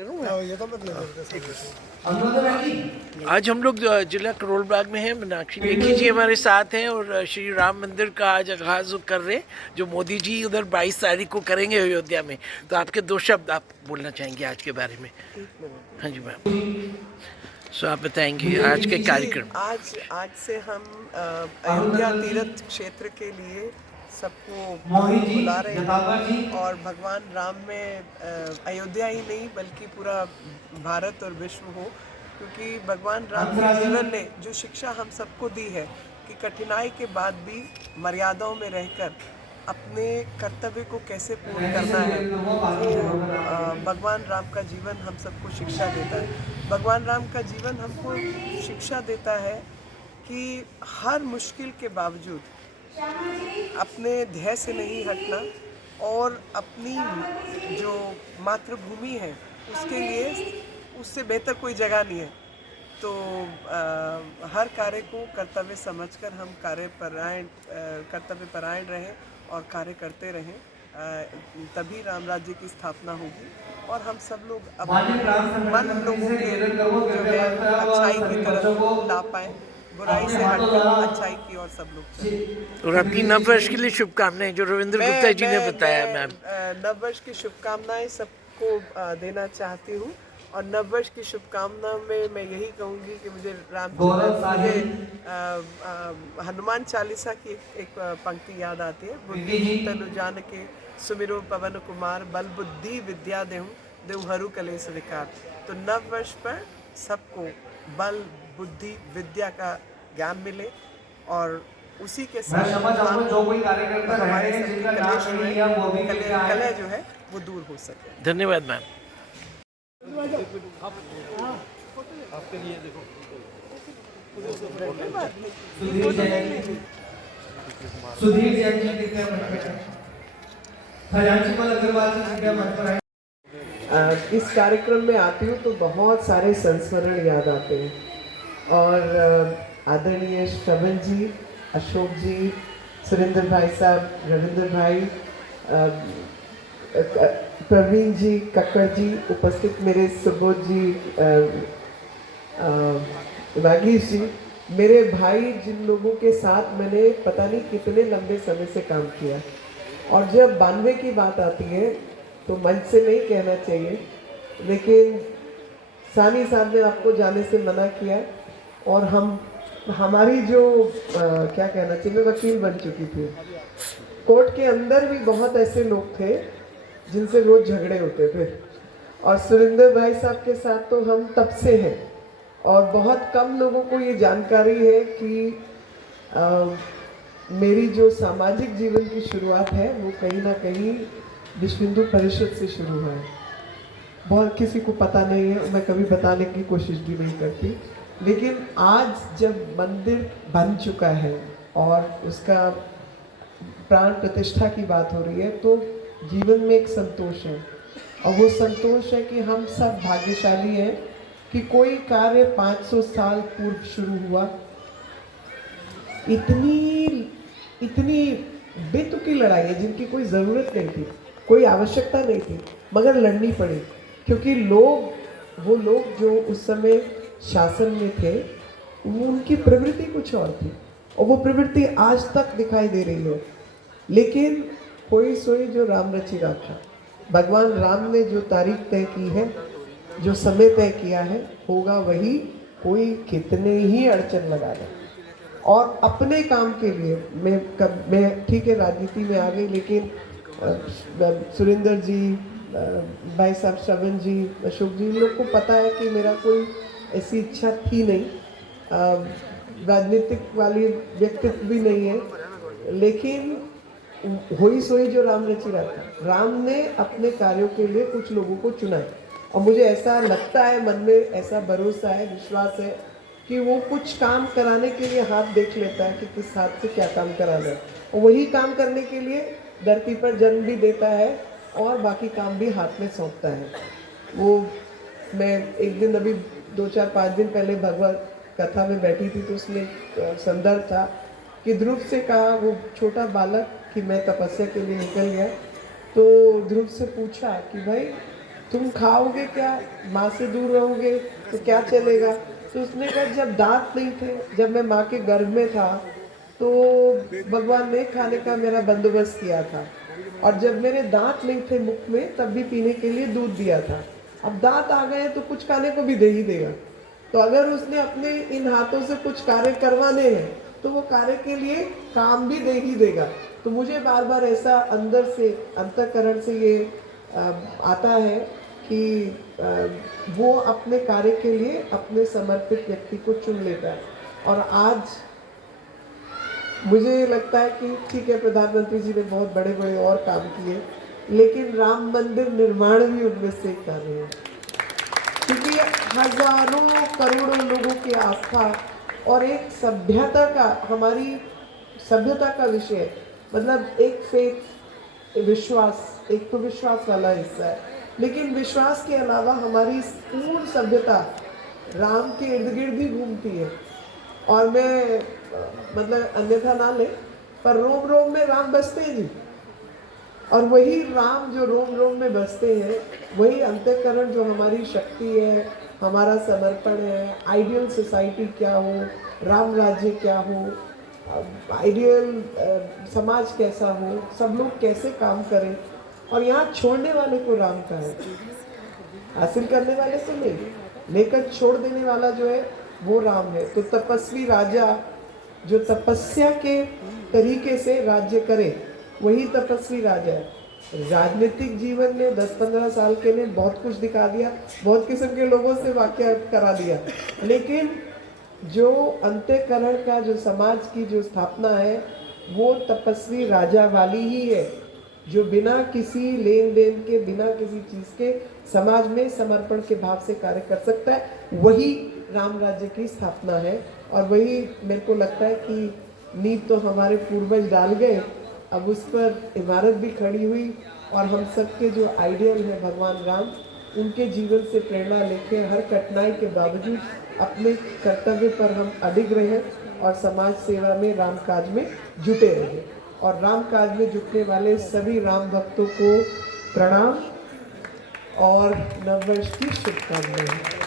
आज हम लोग जिला करोल बाग में हैं। मीनाक्षी लेखी जी हमारे साथ हैं और श्री राम मंदिर का आज आगाज कर रहे हैं, जो मोदी जी उधर 22 तारीख को करेंगे अयोध्या में। तो आपके दो शब्द आप बोलना चाहेंगे आज के बारे में। हाँ जी मैम, सो आप बताएंगे आज के कार्यक्रम। आज से हम अयोध्या तीर्थ क्षेत्र के लिए सबको बुला रहे हैं और भगवान राम में अयोध्या ही नहीं बल्कि पूरा भारत और विश्व हो, क्योंकि भगवान राम के जीवन ने जो शिक्षा हम सबको दी है कि कठिनाई के बाद भी मर्यादाओं में रहकर अपने कर्तव्य को कैसे पूर्ण करना है, वो भगवान राम का जीवन हम सबको शिक्षा देता है। भगवान राम का जीवन हमको शिक्षा देता है कि हर मुश्किल के बावजूद अपने ध्येय से नहीं हटना और अपनी जो मातृभूमि है उसके लिए उससे बेहतर कोई जगह नहीं है। तो हर कार्य को कर्तव्य समझकर हम कर्तव्यपरायण रहें और कार्य करते रहें, तभी राम राज्य की स्थापना होगी और हम सब लोग अपने मन लोगों के जो है अच्छाई की तरफ ला पाएँ, बुराई से हटकर अच्छाई की और सब लोग चलें। और आपकी नववर्ष के लिए शुभकामनाएं जो रविंद्र गुप्ता जी ने बताया। मैम, नववर्ष की शुभकामनाएं सबको देना चाहती हूँ और नववर्ष की शुभकामना में मैं यही कहूँगी कि मुझे हनुमान चालीसा की एक पंक्ति याद आती है, बुद्धि तनु जान के सुमिरो पवन कुमार, बल बुद्धि विद्या देहु हरू कलेश विकार। तो नववर्ष पर सबको बल बुद्धि विद्या का ज्ञान मिले और उसी के साथ हमारे कलह जो है वो दूर हो सके। धन्यवाद मैम। आपके लिए देखो सुधीर जैन जी कृपया मंच पर, खजांची मल अग्रवाल जी कृपया मंच पर आए। इस कार्यक्रम में आती हूँ तो बहुत सारे संस्मरण याद आते हैं और आदरणीय श्रवण जी, अशोक जी, सुरेंद्र भाई साहब, रविंद्र भाई, प्रवीण जी, कक्कड़ जी, उपस्थित मेरे सुबोध जी, नागेश जी, मेरे भाई, जिन लोगों के साथ मैंने पता नहीं कितने लंबे समय से काम किया। और जब 92 की बात आती है तो मंच से नहीं कहना चाहिए, लेकिन सानी साहब ने आपको जाने से मना किया और हमारी जो क्या कहना चाहिए वकील बन चुकी थी। कोर्ट के अंदर भी बहुत ऐसे लोग थे जिनसे रोज झगड़े होते थे और सुरेंद्र भाई साहब के साथ तो हम तब से हैं और बहुत कम लोगों को ये जानकारी है कि मेरी जो सामाजिक जीवन की शुरुआत है वो कहीं ना कहीं विश्व हिंदू परिषद से शुरू हुआ है। बहुत किसी को पता नहीं है, मैं कभी बताने की कोशिश भी नहीं करती, लेकिन आज जब मंदिर बन चुका है और उसका प्राण प्रतिष्ठा की बात हो रही है तो जीवन में एक संतोष है और वो संतोष है कि हम सब भाग्यशाली हैं कि कोई कार्य 500 साल पूर्व शुरू हुआ। इतनी बेतुकी लड़ाई है जिनकी कोई ज़रूरत नहीं थी, कोई आवश्यकता नहीं थी, मगर लड़नी पड़ी क्योंकि वो लोग जो उस समय शासन में थे वो उनकी प्रवृत्ति कुछ और थी और वो प्रवृत्ति आज तक दिखाई दे रही है। लेकिन कोई सोई जो राम रचि राखा, भगवान राम ने जो तारीख तय की है, जो समय तय किया है, होगा वही, कोई कितने ही अड़चन लगा दे। और अपने काम के लिए मैं ठीक है राजनीति में आ गई, लेकिन सुरेंद्र जी, भाई साहब श्रवण जी, अशोक जी, इन लोग को पता है कि मेरा कोई ऐसी इच्छा थी नहीं, राजनीतिक वाली व्यक्तित्व भी नहीं है, लेकिन होई सोई जो राम रचि राखा, राम ने अपने कार्यों के लिए कुछ लोगों को चुना है और मुझे ऐसा लगता है, मन में ऐसा भरोसा है, विश्वास है कि वो कुछ काम कराने के लिए हाथ देख लेता है कि किस हाथ से क्या काम कराना है और वही काम करने के लिए धरती पर जन्म भी देता है और बाकी काम भी हाथ में सौंपता है। वो मैं एक दिन अभी 2-4-5 दिन पहले भगवत कथा में बैठी थी तो उसमें संदर्भ था कि ध्रुव से कहा, वो छोटा बालक, कि मैं तपस्या के लिए निकल गया, तो ध्रुव से पूछा कि भाई तुम खाओगे क्या, माँ से दूर रहोगे तो क्या चलेगा। तो उसने कहा जब दांत नहीं थे, जब मैं माँ के गर्भ में था, तो भगवान ने खाने का मेरा बंदोबस्त किया था, और जब मेरे दांत नहीं थे मुख में तब भी पीने के लिए दूध दिया था। अब दांत आ गए तो कुछ खाने को भी दे ही देगा। तो अगर उसने अपने इन हाथों से कुछ कार्य करवाने हैं तो वो कार्य के लिए काम भी दे ही देगा। तो मुझे बार बार ऐसा अंदर से, अंतःकरण से ये आता है कि वो अपने कार्य के लिए अपने समर्पित व्यक्ति को चुन लेता है। और आज मुझे लगता है कि ठीक है, प्रधानमंत्री जी ने बहुत बड़े बड़े और काम किए, लेकिन राम मंदिर निर्माण भी उनमें से एक कार्य है, क्योंकि हजारों करोड़ों लोगों की आस्था और एक सभ्यता का, हमारी सभ्यता का विषय, मतलब एक फेथ, विश्वास, एक तो विश्वास वाला हिस्सा है, लेकिन विश्वास के अलावा हमारी पूर्ण सभ्यता राम के इर्द गिर्द ही घूमती है। और मैं मतलब अन्यथा ना ले, पर रोम रोम में राम बसते हैं जी, और वही राम जो रोम रोम में बसते हैं, वही अंतःकरण जो हमारी शक्ति है, हमारा समर्पण है। आइडियल सोसाइटी क्या हो, राम राज्य क्या हो, आइडियल समाज कैसा हो, सब लोग कैसे काम करें, और यहाँ छोड़ने वाले को राम का है, हासिल करने वाले से नहीं, लेकर छोड़ देने वाला जो है वो राम है। तो तपस्वी राजा जो तपस्या के तरीके से राज्य करे, वही तपस्वी राजा है। राजनीतिक जीवन में 10-15 साल के लिए बहुत कुछ दिखा दिया, बहुत किस्म के लोगों से वाक्य करा दिया, लेकिन जो अंतःकरण का, जो समाज की जो स्थापना है, वो तपस्वी राजा वाली ही है, जो बिना किसी लेन देन के, बिना किसी चीज़ के समाज में समर्पण के भाव से कार्य कर सकता है। वही राम राज्य की स्थापना है, और वही मेरे को लगता है कि नींव तो हमारे पूर्वज डाल गए, अब उस पर इमारत भी खड़ी हुई, और हम सबके जो आइडियल है भगवान राम, उनके जीवन से प्रेरणा लेकर हर कठिनाई के बावजूद अपने कर्तव्य पर हम अडिग रहे और समाज सेवा में, राम काज में जुटे रहे। और राम काज में जुटने वाले सभी राम भक्तों को प्रणाम और नववर्ष की शुभकामनाएं।